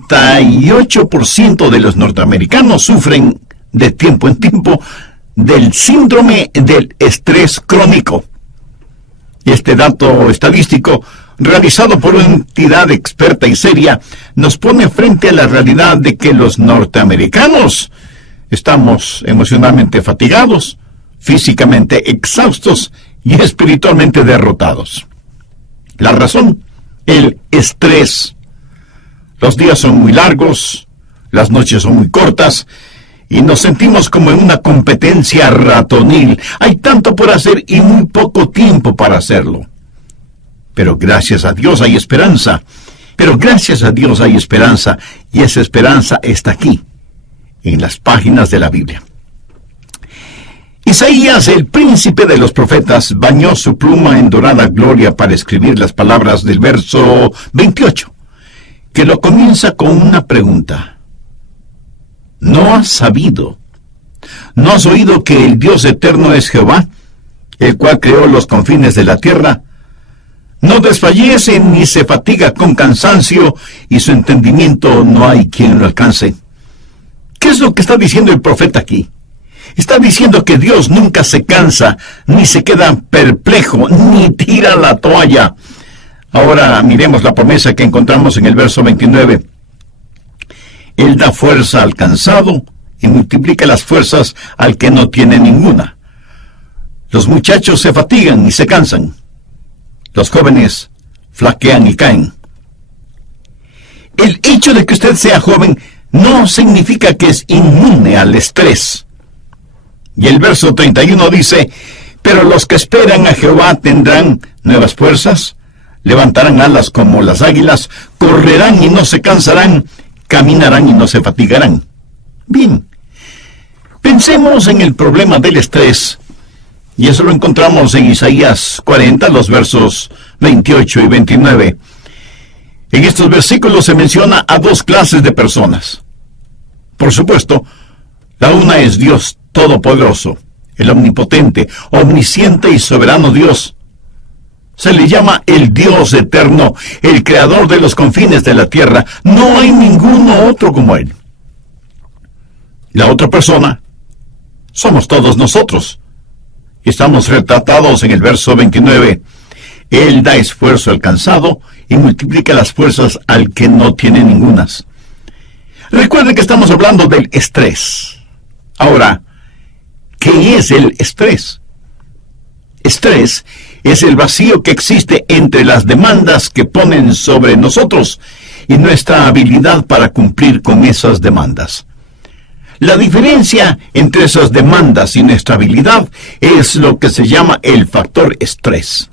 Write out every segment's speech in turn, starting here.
68% de los norteamericanos sufren de tiempo en tiempo del síndrome del estrés crónico. Este dato estadístico, realizado por una entidad experta y seria, nos pone frente a la realidad de que los norteamericanos estamos emocionalmente fatigados, físicamente exhaustos y espiritualmente derrotados. La razón: el estrés. Los días son muy largos, las noches son muy cortas, y nos sentimos como en una competencia ratonil. Hay tanto por hacer y muy poco tiempo para hacerlo. Pero gracias a Dios hay esperanza. Y esa esperanza está aquí, en las páginas de la Biblia. Isaías, el príncipe de los profetas, bañó su pluma en dorada gloria para escribir las palabras del verso 28, que lo comienza con una pregunta. ¿No has sabido? ¿No has oído que el Dios eterno es Jehová, el cual creó los confines de la tierra? No desfallece ni se fatiga con cansancio, y su entendimiento no hay quien lo alcance. ¿Qué es lo que está diciendo el profeta aquí? Está diciendo que Dios nunca se cansa, ni se queda perplejo, ni tira la toalla. Ahora miremos la promesa que encontramos en el verso 29. Él da fuerza al cansado y multiplica las fuerzas al que no tiene ninguna. Los muchachos se fatigan y se cansan. Los jóvenes flaquean y caen. El hecho de que usted sea joven no significa que es inmune al estrés. Y el verso 31 dice: pero los que esperan a Jehová tendrán nuevas fuerzas, levantarán alas como las águilas, correrán y no se cansarán, caminarán y no se fatigarán. Bien, pensemos en el problema del estrés, y eso lo encontramos en Isaías 40, los versos 28 y 29. En estos versículos se menciona a dos clases de personas. Por supuesto, la una es Dios Todopoderoso, el omnipotente, omnisciente y soberano Dios. Se le llama el Dios eterno, el creador de los confines de la tierra. No hay ninguno otro como Él. La otra persona somos todos nosotros. Y estamos retratados en el verso 29. Él da esfuerzo al cansado y multiplica las fuerzas al que no tiene ningunas. Recuerde que estamos hablando del estrés. Ahora, ¿qué es el estrés? Estrés es el vacío que existe entre las demandas que ponen sobre nosotros y nuestra habilidad para cumplir con esas demandas. La diferencia entre esas demandas y nuestra habilidad es lo que se llama el factor estrés.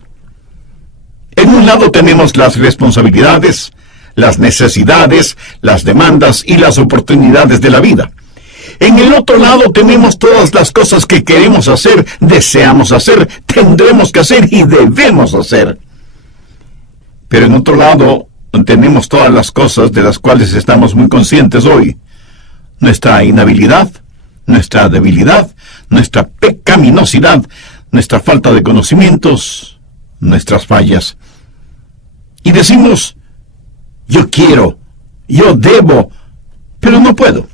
En un lado tenemos las responsabilidades, las necesidades, las demandas y las oportunidades de la vida. En el otro lado tenemos todas las cosas que queremos hacer, deseamos hacer, tendremos que hacer y debemos hacer. Pero en otro lado tenemos todas las cosas de las cuales estamos muy conscientes hoy. Nuestra inhabilidad, nuestra debilidad, nuestra pecaminosidad, nuestra falta de conocimientos, nuestras fallas. Y decimos: yo quiero, yo debo, pero no puedo.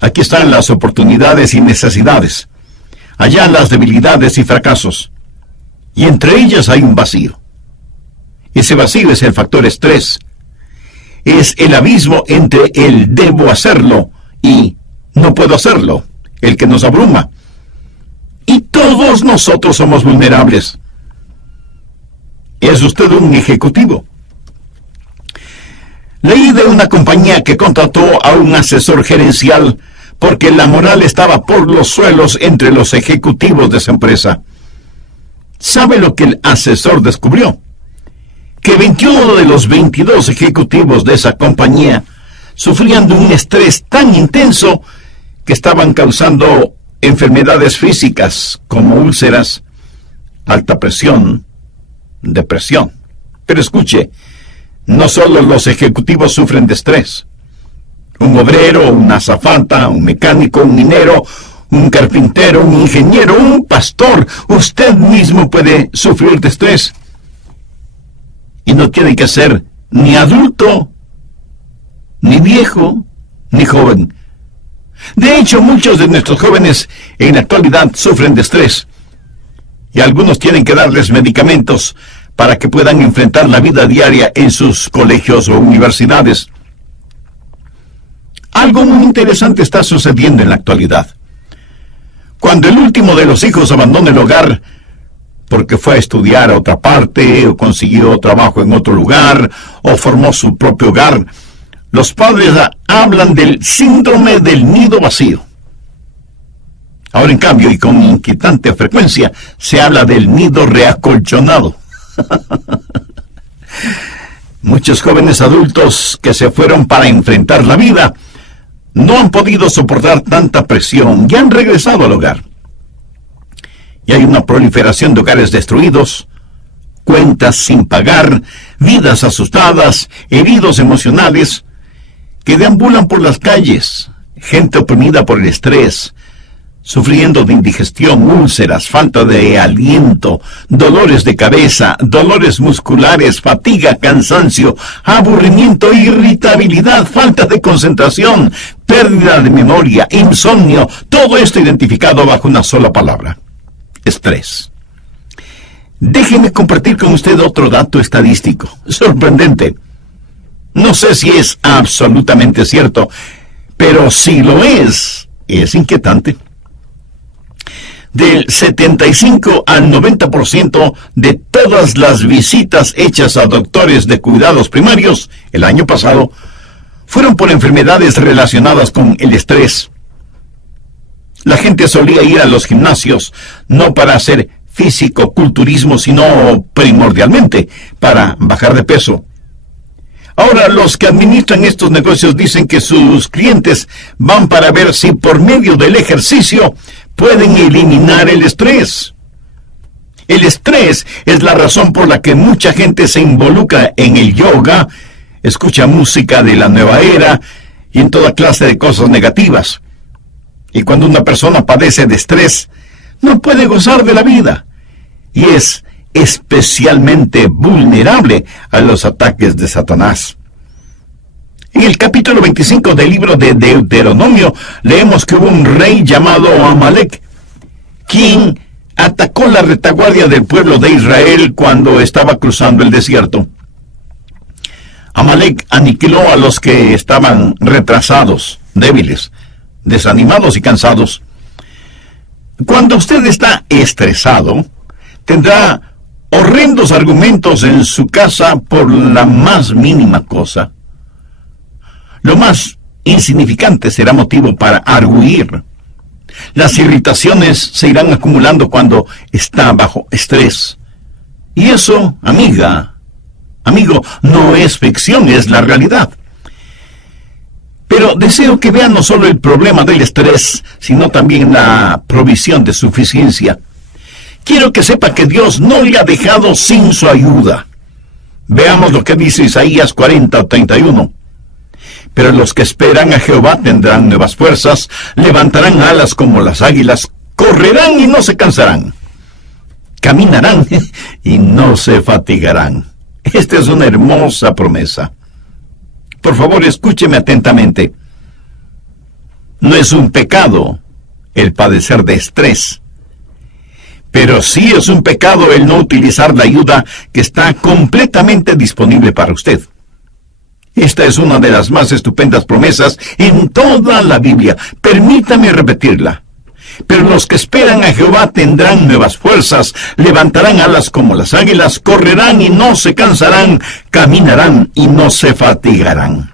Aquí están las oportunidades y necesidades. Allá las debilidades y fracasos. Y entre ellas hay un vacío. Ese vacío es el factor estrés. Es el abismo entre el debo hacerlo y no puedo hacerlo, el que nos abruma. Y todos nosotros somos vulnerables. ¿Es usted un ejecutivo? Leí de una compañía que contrató a un asesor gerencial porque la moral estaba por los suelos entre los ejecutivos de esa empresa. ¿Sabe lo que el asesor descubrió? Que 21 de los 22 ejecutivos de esa compañía sufrían de un estrés tan intenso que estaban causando enfermedades físicas como úlceras, alta presión, depresión. Pero escuche, no solo los ejecutivos sufren de estrés. Un obrero, una azafata, un mecánico, un minero, un carpintero, un ingeniero, un pastor, usted mismo puede sufrir de estrés. Y no tiene que ser ni adulto ni viejo, ni joven. De hecho, muchos de nuestros jóvenes en la actualidad sufren de estrés, y algunos tienen que darles medicamentos para que puedan enfrentar la vida diaria en sus colegios o universidades. Algo muy interesante está sucediendo en la actualidad. Cuando el último de los hijos abandona el hogar porque fue a estudiar a otra parte, o consiguió trabajo en otro lugar, o formó su propio hogar, los padres hablan del síndrome del nido vacío. Ahora, en cambio, y con inquietante frecuencia, se habla del nido reacolchonado. Muchos jóvenes adultos que se fueron para enfrentar la vida no han podido soportar tanta presión y han regresado al hogar. Y hay una proliferación de hogares destruidos, cuentas sin pagar, vidas asustadas, heridos emocionales, que deambulan por las calles, gente oprimida por el estrés, sufriendo de indigestión, úlceras, falta de aliento, dolores de cabeza, dolores musculares, fatiga, cansancio, aburrimiento, irritabilidad, falta de concentración, pérdida de memoria, insomnio, todo esto identificado bajo una sola palabra: estrés. Déjeme compartir con usted otro dato estadístico, sorprendente. No sé si es absolutamente cierto, pero si lo es inquietante. Del 75 al 90% de todas las visitas hechas a doctores de cuidados primarios el año pasado fueron por enfermedades relacionadas con el estrés. La gente solía ir a los gimnasios no para hacer físico-culturismo, sino primordialmente para bajar de peso. Ahora, los que administran estos negocios dicen que sus clientes van para ver si por medio del ejercicio pueden eliminar el estrés. El estrés es la razón por la que mucha gente se involucra en el yoga, escucha música de la nueva era y en toda clase de cosas negativas. Y cuando una persona padece de estrés, no puede gozar de la vida y es especialmente vulnerable a los ataques de Satanás. En el capítulo 25 del libro de Deuteronomio leemos que hubo un rey llamado Amalek, quien atacó la retaguardia del pueblo de Israel cuando estaba cruzando el desierto. Amalek aniquiló a los que estaban retrasados, débiles, desanimados y cansados. Cuando usted está estresado, tendrá horrendos argumentos en su casa por la más mínima cosa. Lo más insignificante será motivo para argüir. Las irritaciones se irán acumulando cuando está bajo estrés. Y eso, amigo, no es ficción, es la realidad. Pero deseo que vean no solo el problema del estrés, sino también la provisión de suficiencia. Quiero que sepa que Dios no le ha dejado sin su ayuda. Veamos lo que dice Isaías 40:31. Pero los que esperan a Jehová tendrán nuevas fuerzas, levantarán alas como las águilas, correrán y no se cansarán, caminarán y no se fatigarán. Esta es una hermosa promesa. Por favor, escúcheme atentamente. No es un pecado el padecer de estrés, pero sí es un pecado el no utilizar la ayuda que está completamente disponible para usted. Esta es una de las más estupendas promesas en toda la Biblia. Permítame repetirla. Pero los que esperan a Jehová tendrán nuevas fuerzas, levantarán alas como las águilas, correrán y no se cansarán, caminarán y no se fatigarán.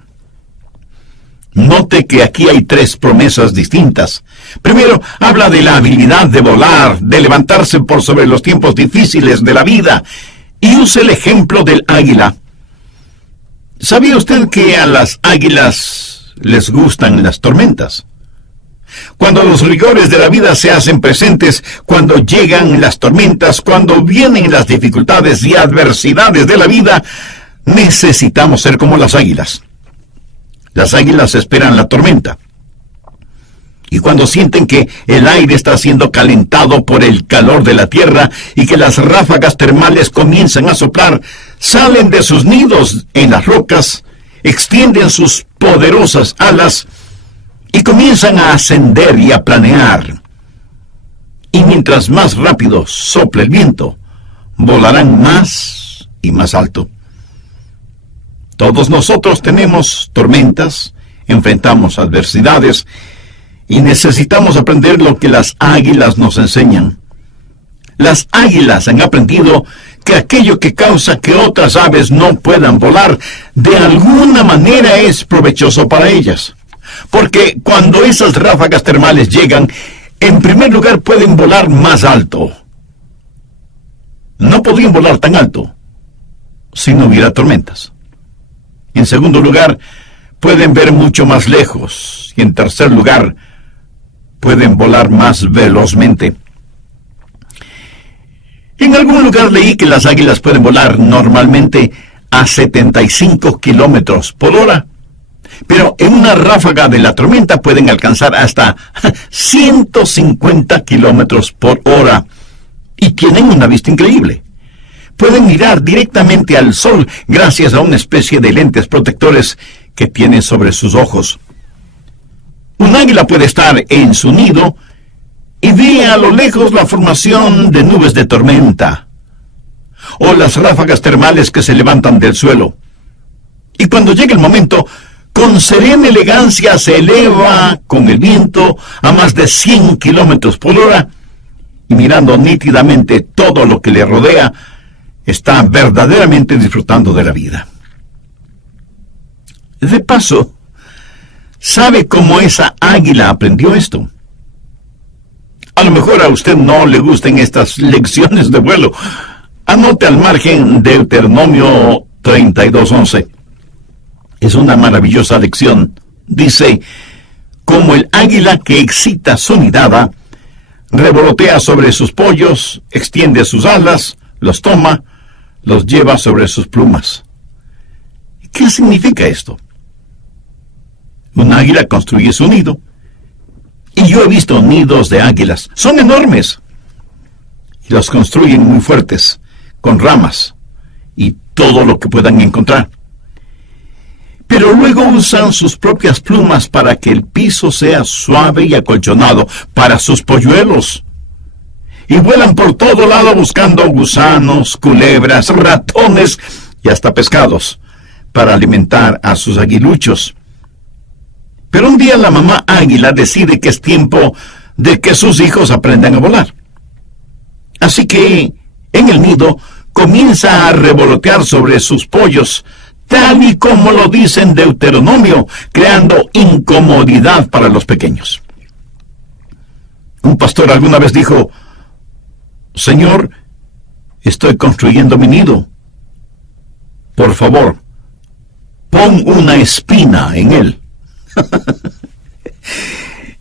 Note que aquí hay tres promesas distintas. Primero, habla de la habilidad de volar, de levantarse por sobre los tiempos difíciles de la vida, y usa el ejemplo del águila. ¿Sabía usted que a las águilas les gustan las tormentas? Cuando los rigores de la vida se hacen presentes, cuando llegan las tormentas, cuando vienen las dificultades y adversidades de la vida, necesitamos ser como las águilas. Las águilas esperan la tormenta. Y cuando sienten que el aire está siendo calentado por el calor de la tierra y que las ráfagas termales comienzan a soplar, salen de sus nidos en las rocas, extienden sus poderosas alas y comienzan a ascender y a planear. Y mientras más rápido sople el viento, volarán más y más alto. Todos nosotros tenemos tormentas, enfrentamos adversidades y necesitamos aprender lo que las águilas nos enseñan. Las águilas han aprendido que aquello que causa que otras aves no puedan volar, de alguna manera es provechoso para ellas. Porque cuando esas ráfagas termales llegan, en primer lugar pueden volar más alto. No podrían volar tan alto si no hubiera tormentas. En segundo lugar, pueden ver mucho más lejos. Y en tercer lugar, pueden volar más velozmente. En algún lugar leí que las águilas pueden volar normalmente a 75 kilómetros por hora, pero en una ráfaga de la tormenta pueden alcanzar hasta 150 kilómetros por hora y tienen una vista increíble. Pueden mirar directamente al sol gracias a una especie de lentes protectores que tienen sobre sus ojos. Un águila puede estar en su nido y ve a lo lejos la formación de nubes de tormenta o las ráfagas termales que se levantan del suelo. Y cuando llega el momento, con serena elegancia se eleva con el viento a más de 100 kilómetros por hora y mirando nítidamente todo lo que le rodea, está verdaderamente disfrutando de la vida. De paso, ¿sabe cómo esa águila aprendió esto? A lo mejor a usted no le gusten estas lecciones de vuelo. Anote al margen Deuteronomio 32:11. Es una maravillosa lección. Dice, como el águila que excita su nidada, revolotea sobre sus pollos, extiende sus alas, los toma, los lleva sobre sus plumas. ¿Qué significa esto? Un águila construye su nido. Y yo he visto nidos de águilas. Son enormes. Y los construyen muy fuertes, con ramas y todo lo que puedan encontrar. Pero luego usan sus propias plumas para que el piso sea suave y acolchonado para sus polluelos. Y vuelan por todo lado buscando gusanos, culebras, ratones y hasta pescados para alimentar a sus aguiluchos. Pero un día la mamá águila decide que es tiempo de que sus hijos aprendan a volar. Así que, en el nido, comienza a revolotear sobre sus pollos, tal y como lo dice en Deuteronomio, creando incomodidad para los pequeños. Un pastor alguna vez dijo, Señor, estoy construyendo mi nido. Por favor, pon una espina en él.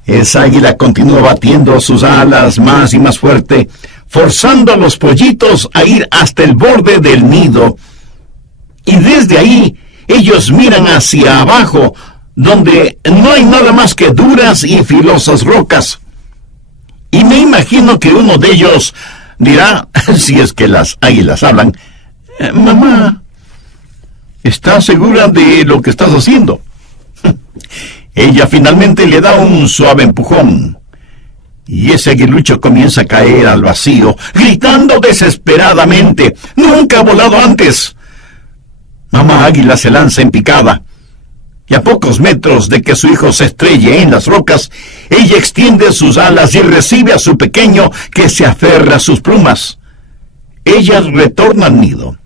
Esa águila continúa batiendo sus alas más y más fuerte, forzando a los pollitos a ir hasta el borde del nido. Y desde ahí, ellos miran hacia abajo, donde no hay nada más que duras y filosas rocas. Y me imagino que uno de ellos dirá, si es que las águilas hablan, mamá, ¿estás segura de lo que estás haciendo? Ella finalmente le da un suave empujón, y ese aguilucho comienza a caer al vacío, gritando desesperadamente, ¡nunca ha volado antes! Mamá águila se lanza en picada, y a pocos metros de que su hijo se estrelle en las rocas, ella extiende sus alas y recibe a su pequeño que se aferra a sus plumas. Ella retorna al nido,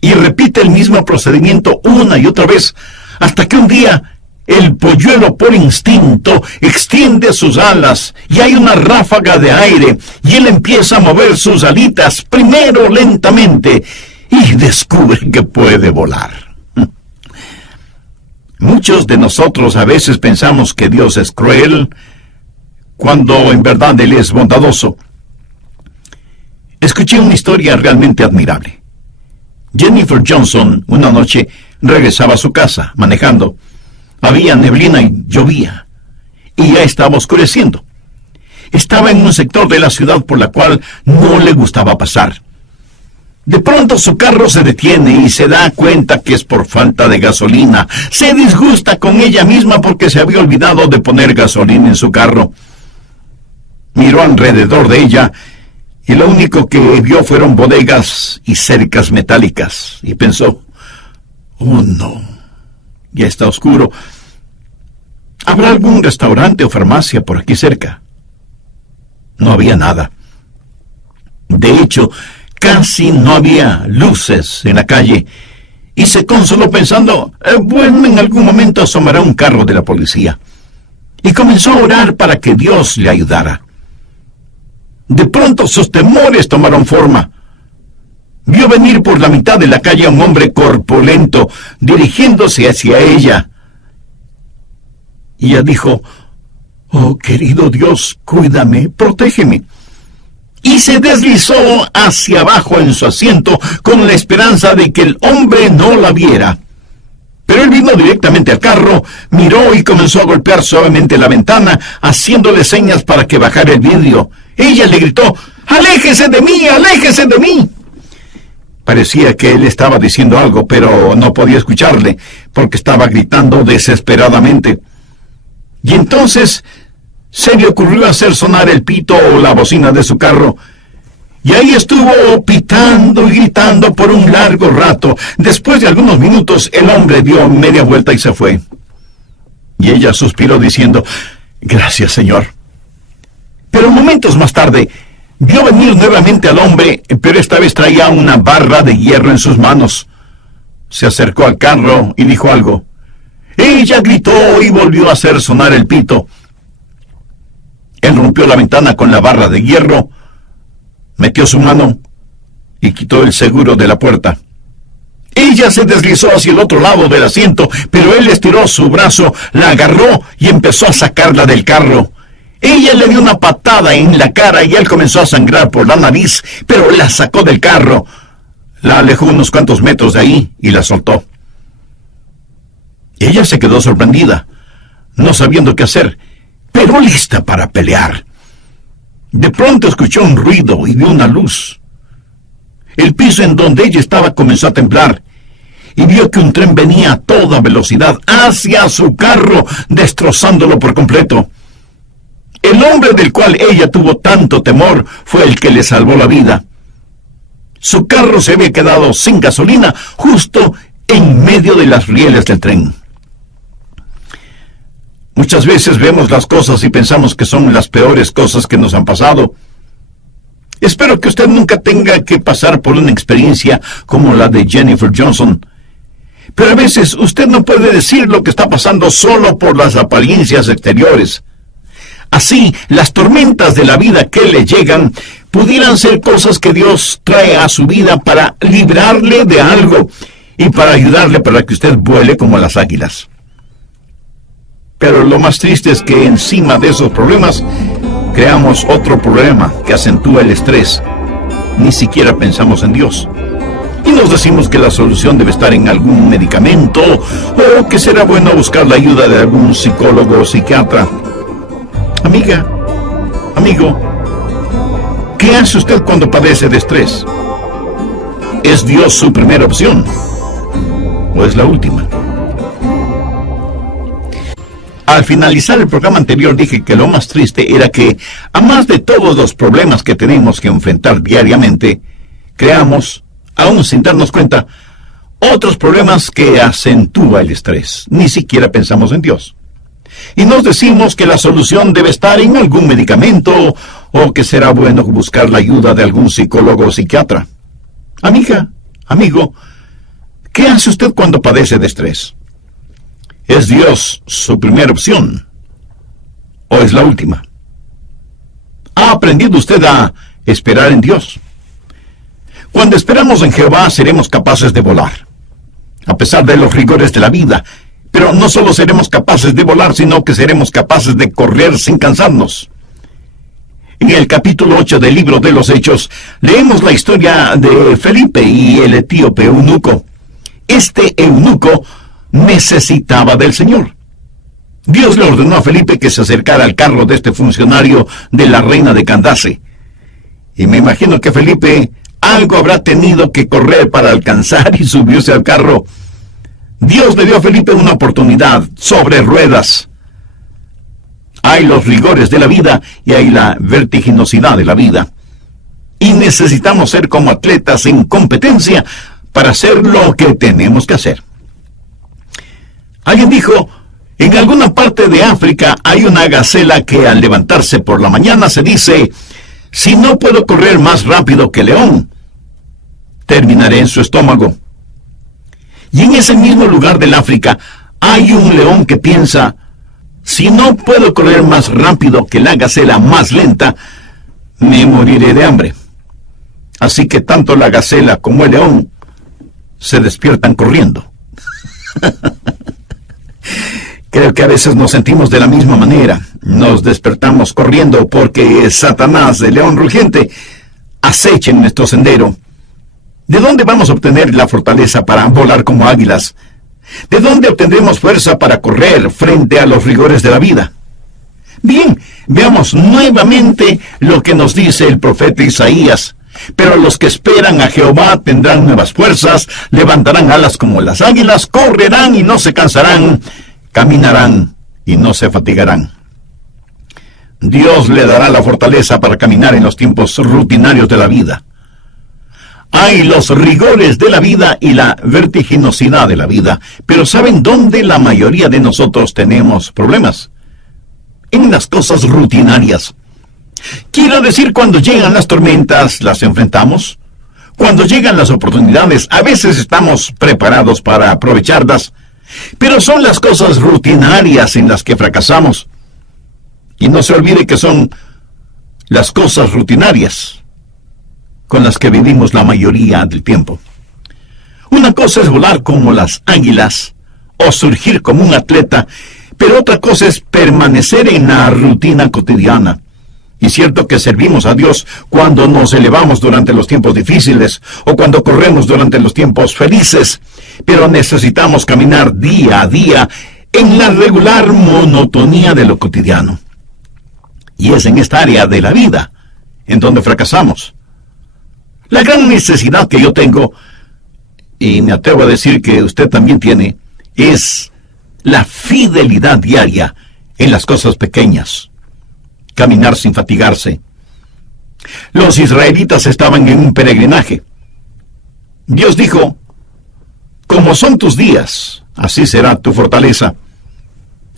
y repite el mismo procedimiento una y otra vez, hasta que un día el polluelo por instinto extiende sus alas y hay una ráfaga de aire y él empieza a mover sus alitas, primero lentamente, y descubre que puede volar. Muchos de nosotros a veces pensamos que Dios es cruel, cuando en verdad Él es bondadoso. Escuché una historia realmente admirable. Jennifer Johnson una noche regresaba a su casa manejando. Había neblina y llovía, y ya estaba oscureciendo. Estaba en un sector de la ciudad por la cual no le gustaba pasar. De pronto su carro se detiene y se da cuenta que es por falta de gasolina. Se disgusta con ella misma porque se había olvidado de poner gasolina en su carro. Miró alrededor de ella y lo único que vio fueron bodegas y cercas metálicas. Y pensó, oh no, ya está oscuro. ¿Habrá algún restaurante o farmacia por aquí cerca? No había nada. De hecho, casi no había luces en la calle, y se consoló pensando, bueno, en algún momento asomará un carro de la policía. Y comenzó a orar para que Dios le ayudara. De pronto sus temores tomaron forma. Vio venir por la mitad de la calle a un hombre corpulento, dirigiéndose hacia ella. Y ella dijo, oh querido Dios, cuídame, protégeme. Y se deslizó hacia abajo en su asiento con la esperanza de que el hombre no la viera. Pero él vino directamente al carro, miró y comenzó a golpear suavemente la ventana, haciéndole señas para que bajara el vidrio. Ella le gritó, ¡aléjese de mí, aléjese de mí! Parecía que él estaba diciendo algo, pero no podía escucharle, porque estaba gritando desesperadamente. Y entonces se le ocurrió hacer sonar el pito o la bocina de su carro. Y ahí estuvo pitando y gritando por un largo rato. Después de algunos minutos, el hombre dio media vuelta y se fue. Y ella suspiró diciendo, gracias, Señor. Pero momentos más tarde, vio venir nuevamente al hombre, pero esta vez traía una barra de hierro en sus manos. Se acercó al carro y dijo algo. Ella gritó y volvió a hacer sonar el pito. Él rompió la ventana con la barra de hierro, metió su mano y quitó el seguro de la puerta. Ella se deslizó hacia el otro lado del asiento, pero él estiró su brazo, la agarró y empezó a sacarla del carro. Ella le dio una patada en la cara y él comenzó a sangrar por la nariz, pero la sacó del carro. La alejó unos cuantos metros de ahí y la soltó. Ella se quedó sorprendida, no sabiendo qué hacer, pero lista para pelear. De pronto escuchó un ruido y vio una luz. El piso en donde ella estaba comenzó a temblar y vio que un tren venía a toda velocidad hacia su carro, destrozándolo por completo. El hombre del cual ella tuvo tanto temor fue el que le salvó la vida. Su carro se había quedado sin gasolina justo en medio de las rieles del tren. Muchas veces vemos las cosas y pensamos que son las peores cosas que nos han pasado. Espero que usted nunca tenga que pasar por una experiencia como la de Jennifer Johnson. Pero a veces usted no puede decir lo que está pasando solo por las apariencias exteriores. Así, las tormentas de la vida que le llegan pudieran ser cosas que Dios trae a su vida para librarle de algo y para ayudarle para que usted vuele como las águilas. Pero lo más triste es que encima de esos problemas creamos otro problema que acentúa el estrés. Ni siquiera pensamos en Dios. Y nos decimos que la solución debe estar en algún medicamento o que será bueno buscar la ayuda de algún psicólogo o psiquiatra. Amiga, amigo, ¿qué hace usted cuando padece de estrés? ¿Es Dios su primera opción o es la última? Al finalizar el programa anterior dije que lo más triste era que, a más de todos los problemas que tenemos que enfrentar diariamente, creamos, aún sin darnos cuenta, otros problemas que acentúa el estrés. Ni siquiera pensamos en Dios. Y nos decimos que la solución debe estar en algún medicamento o que será bueno buscar la ayuda de algún psicólogo o psiquiatra. Amiga, amigo, ¿qué hace usted cuando padece de estrés? ¿Es Dios su primera opción o es la última? ¿Ha aprendido usted a esperar en Dios? Cuando esperamos en Jehová seremos capaces de volar, a pesar de los rigores de la vida. Pero no solo seremos capaces de volar, sino que seremos capaces de correr sin cansarnos. En el capítulo 8 del libro de los Hechos, leemos la historia de Felipe y el etíope eunuco. Este eunuco necesitaba del Señor. Dios le ordenó a Felipe que se acercara al carro de este funcionario de la reina de Candace. Y me imagino que Felipe Algo habrá tenido que correr para alcanzar y subirse al carro. Dios le dio a Felipe una oportunidad sobre ruedas. Hay los rigores de la vida y hay la vertiginosidad de la vida. Y necesitamos ser como atletas en competencia para hacer lo que tenemos que hacer. Alguien dijo, en alguna parte de África hay una gacela que al levantarse por la mañana se dice, si no puedo correr más rápido que el león, terminaré en su estómago. Y en ese mismo lugar del África hay un león que piensa, si no puedo correr más rápido que la gacela más lenta, me moriré de hambre. Así que tanto la gacela como el león se despiertan corriendo. Creo que a veces nos sentimos de la misma manera. Nos despertamos corriendo porque Satanás, el león rugiente, acecha en nuestro sendero. ¿De dónde vamos a obtener la fortaleza para volar como águilas? ¿De dónde obtendremos fuerza para correr frente a los rigores de la vida? Bien, veamos nuevamente lo que nos dice el profeta Isaías. Pero los que esperan a Jehová tendrán nuevas fuerzas, levantarán alas como las águilas, correrán y no se cansarán, caminarán y no se fatigarán. Dios le dará la fortaleza para caminar en los tiempos rutinarios de la vida. Hay los rigores de la vida y la vertiginosidad de la vida, pero ¿saben dónde la mayoría de nosotros tenemos problemas? En las cosas rutinarias. Quiero decir, cuando llegan las tormentas, las enfrentamos. Cuando llegan las oportunidades, a veces estamos preparados para aprovecharlas, pero son las cosas rutinarias en las que fracasamos. Y no se olvide que son las cosas rutinarias con las que vivimos la mayoría del tiempo. Una cosa es volar como las águilas o surgir como un atleta, pero otra cosa es permanecer en la rutina cotidiana. Y cierto que servimos a Dios cuando nos elevamos durante los tiempos difíciles o cuando corremos durante los tiempos felices, pero necesitamos caminar día a día en la regular monotonía de lo cotidiano. Y es en esta área de la vida en donde fracasamos. La gran necesidad que yo tengo, y me atrevo a decir que usted también tiene, es la fidelidad diaria en las cosas pequeñas. Caminar sin fatigarse. Los israelitas estaban en un peregrinaje. Dios dijo, como son tus días, así será tu fortaleza.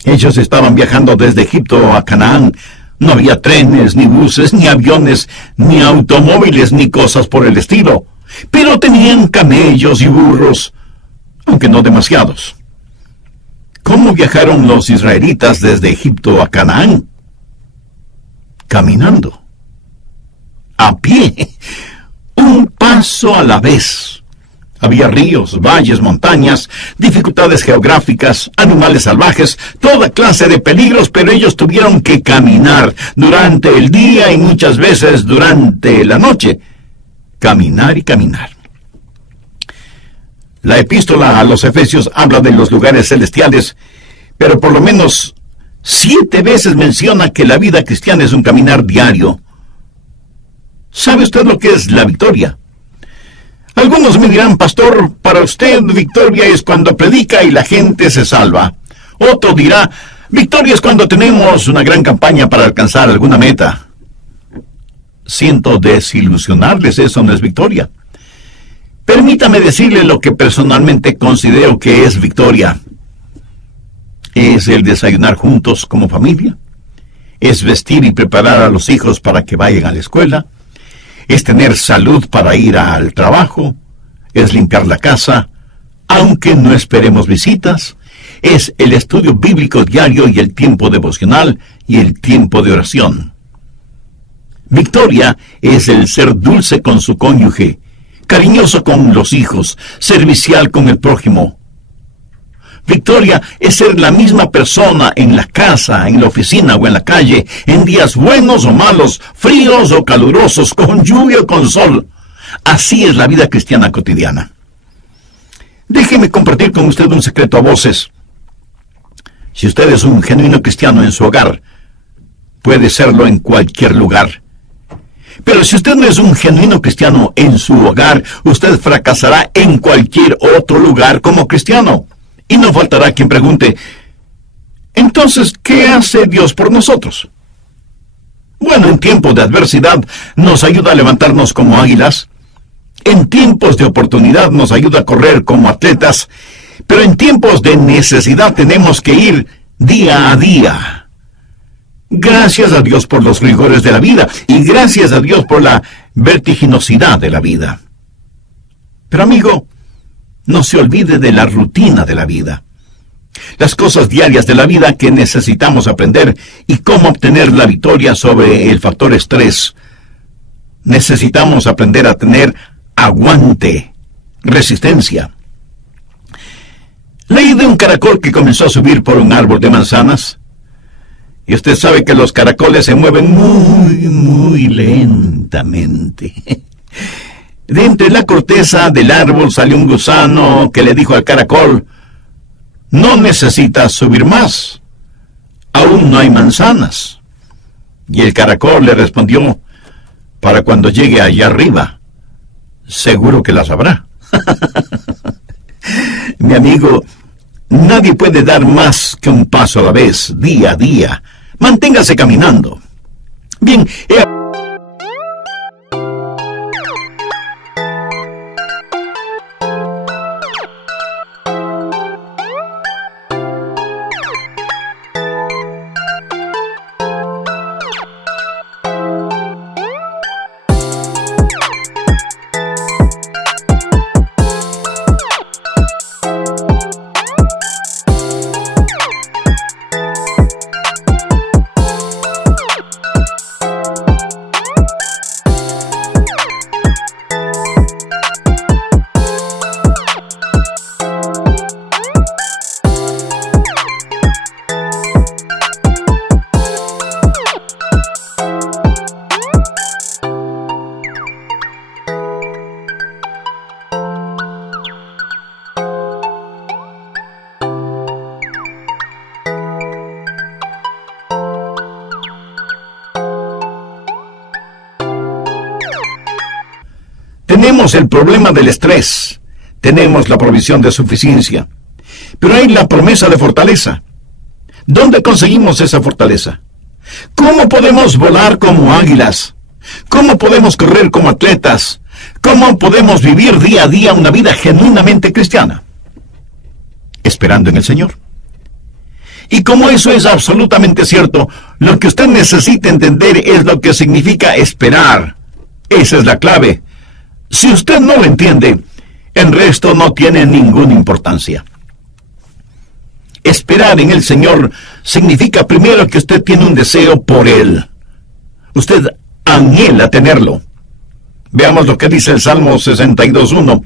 Ellos estaban viajando desde Egipto a Canaán. No había trenes, ni buses, ni aviones, ni automóviles, ni cosas por el estilo. Pero tenían camellos y burros, aunque no demasiados. ¿Cómo viajaron los israelitas desde Egipto a Canaán? Caminando. A pie. Un paso a la vez. Había ríos, valles, montañas, dificultades geográficas, animales salvajes, toda clase de peligros, pero ellos tuvieron que caminar durante el día y muchas veces durante la noche. Caminar y caminar. La epístola a los Efesios habla de los lugares celestiales, pero por lo menos 7 veces menciona que la vida cristiana es un caminar diario. ¿Sabe usted lo que es la victoria? Algunos me dirán, pastor, para usted victoria es cuando predica y la gente se salva. Otro dirá, victoria es cuando tenemos una gran campaña para alcanzar alguna meta. Siento desilusionarles, eso no es victoria. Permítame decirle lo que personalmente considero que es victoria. Es el desayunar juntos como familia. Es vestir y preparar a los hijos para que vayan a la escuela. Es tener salud para ir al trabajo. Es limpiar la casa, aunque no esperemos visitas. Es el estudio bíblico diario y el tiempo devocional y el tiempo de oración. Victoria es el ser dulce con su cónyuge, cariñoso con los hijos, servicial con el prójimo. Victoria es ser la misma persona en la casa, en la oficina o en la calle, en días buenos o malos, fríos o calurosos, con lluvia o con sol. Así es la vida cristiana cotidiana. Déjeme compartir con usted un secreto a voces. Si usted es un genuino cristiano en su hogar, puede serlo en cualquier lugar. Pero si usted no es un genuino cristiano en su hogar, usted fracasará en cualquier otro lugar como cristiano. Y no faltará quien pregunte, entonces, ¿qué hace Dios por nosotros? Bueno, en tiempos de adversidad nos ayuda a levantarnos como águilas. En tiempos de oportunidad nos ayuda a correr como atletas. Pero en tiempos de necesidad tenemos que ir día a día. Gracias a Dios por los rigores de la vida y gracias a Dios por la vertiginosidad de la vida. Pero amigo, no se olvide de la rutina de la vida. Las cosas diarias de la vida que necesitamos aprender y cómo obtener la victoria sobre el factor estrés. Necesitamos aprender a tener aguante, resistencia. Leí de un caracol que comenzó a subir por un árbol de manzanas. Y usted sabe que los caracoles se mueven muy lentamente. De entre la corteza del árbol salió un gusano que le dijo al caracol, no necesitas subir más, aún no hay manzanas. Y el caracol le respondió, para cuando llegue allá arriba, seguro que las habrá. Mi amigo, nadie puede dar más que un paso a la vez, día a día. Manténgase caminando. Bien, tenemos el problema del estrés, tenemos la provisión de suficiencia, pero hay la promesa de fortaleza. ¿Dónde conseguimos esa fortaleza? ¿Cómo podemos volar como águilas? ¿Cómo podemos correr como atletas? ¿Cómo podemos vivir día a día una vida genuinamente cristiana? Esperando en el Señor. Y como eso es absolutamente cierto, lo que usted necesita entender es lo que significa esperar. Esa es la clave. Si usted no lo entiende, el resto no tiene ninguna importancia. Esperar en el Señor significa primero que usted tiene un deseo por Él. Usted anhela tenerlo. Veamos lo que dice el Salmo 62:1.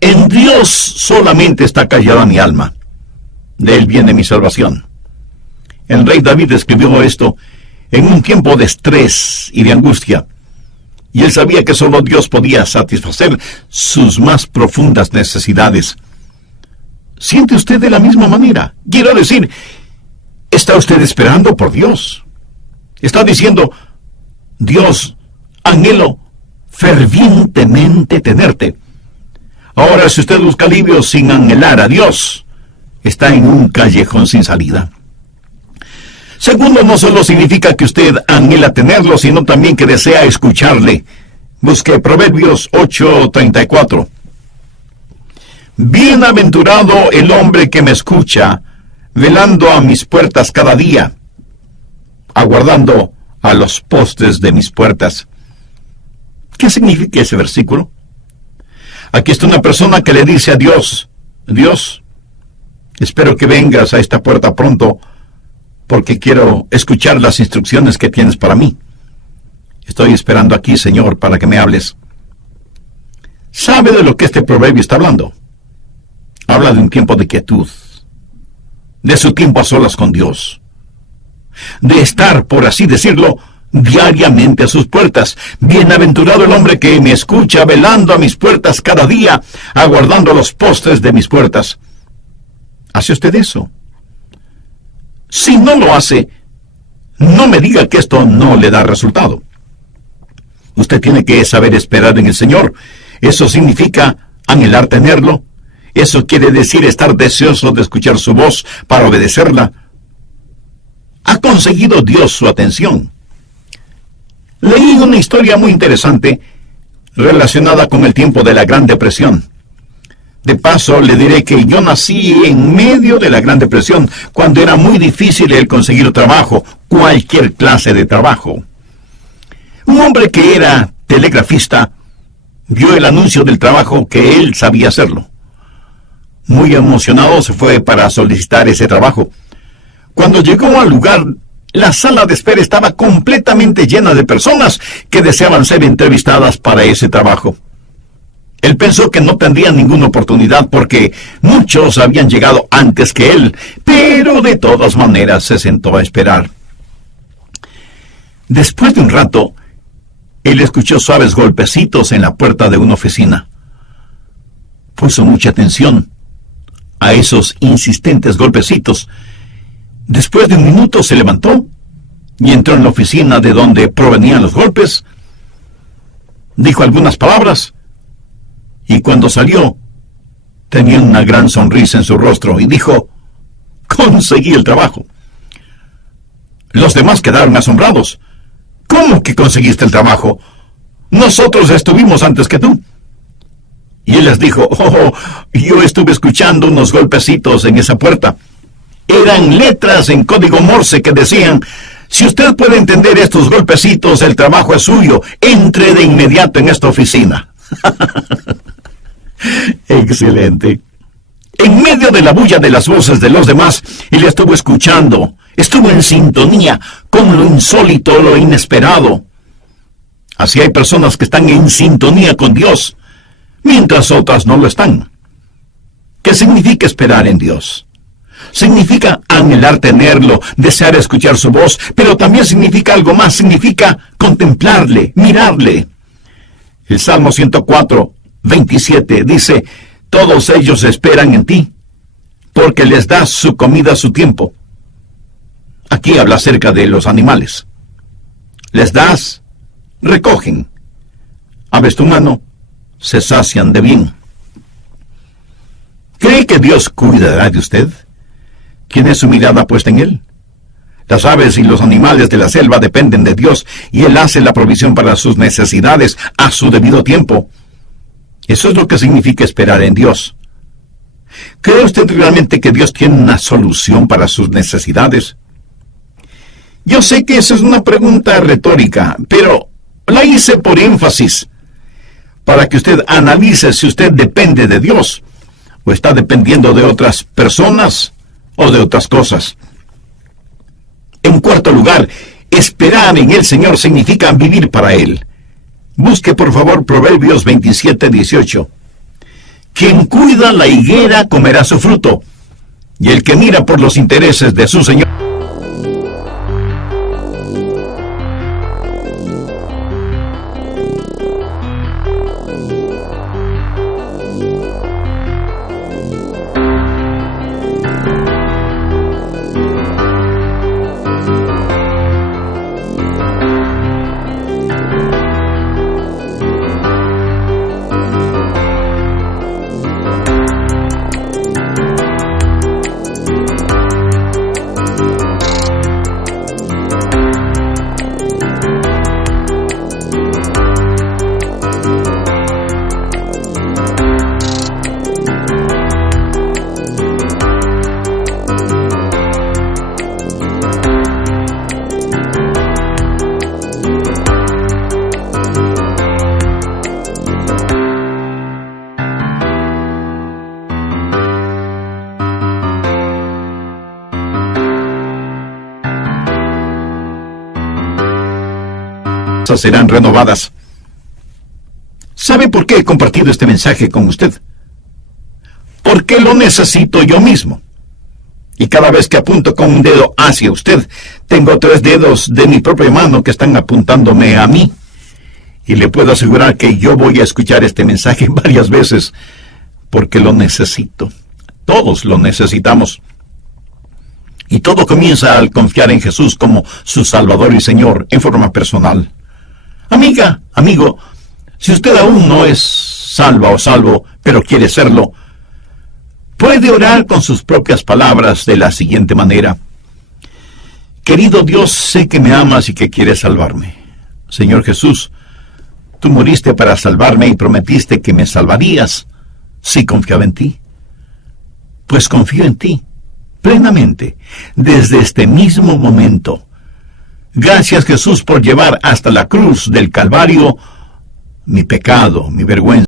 En Dios solamente está callada mi alma. De Él viene mi salvación. El rey David escribió esto en un tiempo de estrés y de angustia. Y él sabía que solo Dios podía satisfacer sus más profundas necesidades. ¿Siente usted de la misma manera? Quiero decir, ¿está usted esperando por Dios? Está diciendo, Dios, anhelo fervientemente tenerte. Ahora, si usted busca alivio sin anhelar a Dios, está en un callejón sin salida. Segundo, no solo significa que usted anhela tenerlo, sino también que desea escucharle. Busque Proverbios 8:34. Bienaventurado el hombre que me escucha, velando a mis puertas cada día, aguardando a los postes de mis puertas. ¿Qué significa ese versículo? Aquí está una persona que le dice a Dios, Dios, espero que vengas a esta puerta pronto, porque quiero escuchar las instrucciones que tienes para mí. Estoy esperando aquí, Señor, para que me hables. ¿Sabe de lo que este proverbio está hablando? Habla de un tiempo de quietud, de su tiempo a solas con Dios, de estar, por así decirlo, diariamente a sus puertas. Bienaventurado el hombre que me escucha, velando a mis puertas cada día, aguardando los postes de mis puertas. ¿Hace usted eso? Si no lo hace, no me diga que esto no le da resultado. Usted tiene que saber esperar en el Señor. Eso significa anhelar tenerlo. Eso quiere decir estar deseoso de escuchar su voz para obedecerla. ¿Ha conseguido Dios su atención? Leí una historia muy interesante relacionada con el tiempo de la Gran Depresión. De paso, le diré que yo nací en medio de la Gran Depresión, cuando era muy difícil el conseguir trabajo, cualquier clase de trabajo. Un hombre que era telegrafista vio el anuncio del trabajo que él sabía hacerlo. Muy emocionado se fue para solicitar ese trabajo. Cuando llegó al lugar, la sala de espera estaba completamente llena de personas que deseaban ser entrevistadas para ese trabajo. Él pensó que no tendría ninguna oportunidad porque muchos habían llegado antes que él, pero de todas maneras se sentó a esperar. Después de un rato, él escuchó suaves golpecitos en la puerta de una oficina. Puso mucha atención a esos insistentes golpecitos. Después de un minuto se levantó y entró en la oficina de donde provenían los golpes. Dijo algunas palabras y cuando salió tenía una gran sonrisa en su rostro y dijo: «Conseguí el trabajo». Los demás quedaron asombrados. «¿Cómo que conseguiste el trabajo? Nosotros estuvimos antes que tú». Y él les dijo: «Oh, yo estuve escuchando unos golpecitos en esa puerta. Eran letras en código Morse que decían: si usted puede entender estos golpecitos, el trabajo es suyo. Entre de inmediato en esta oficina». Excelente. En medio de la bulla de las voces de los demás, él estuvo escuchando. Estuvo en sintonía con lo insólito, lo inesperado. Así hay personas que están en sintonía con Dios, mientras otras no lo están. ¿Qué significa esperar en Dios? Significa anhelar tenerlo, desear escuchar su voz, pero también significa algo más, significa contemplarle, mirarle. El Salmo 104, 27 dice: «Todos ellos esperan en ti, porque les das su comida a su tiempo». Aquí habla acerca de los animales. Les das, recogen. Abres tu mano, se sacian de bien. ¿Cree que Dios cuidará de usted? ¿Tiene su mirada puesta en Él? Las aves y los animales de la selva dependen de Dios y Él hace la provisión para sus necesidades a su debido tiempo. Eso es lo que significa esperar en Dios. ¿Cree usted realmente que Dios tiene una solución para sus necesidades? Yo sé que esa es una pregunta retórica, pero la hice por énfasis, para que usted analice si usted depende de Dios, o está dependiendo de otras personas, o de otras cosas. En cuarto lugar, esperar en el Señor significa vivir para Él. Busque por favor Proverbios 27, 18. Quien cuida la higuera comerá su fruto, y el que mira por los intereses de su Señor. Serán renovadas. ¿Sabe por qué he compartido este mensaje con usted? Porque lo necesito yo mismo. Y cada vez que apunto con un dedo hacia usted, tengo 3 dedos de mi propia mano que están apuntándome a mí. Y le puedo asegurar que yo voy a escuchar este mensaje varias veces, porque lo necesito. Todos lo necesitamos. Y todo comienza al confiar en Jesús como su Salvador y Señor en forma personal. Amiga, Amigo, si usted aún no es salva o salvo, pero quiere serlo, puede orar con sus propias palabras de la siguiente manera. Querido Dios, sé que me amas y que quieres salvarme. Señor Jesús, tú moriste para salvarme y prometiste que me salvarías si confiaba en ti. Pues confío en ti, plenamente, desde este mismo momento. Gracias, Jesús, por llevar hasta la cruz del Calvario mi pecado, mi vergüenza.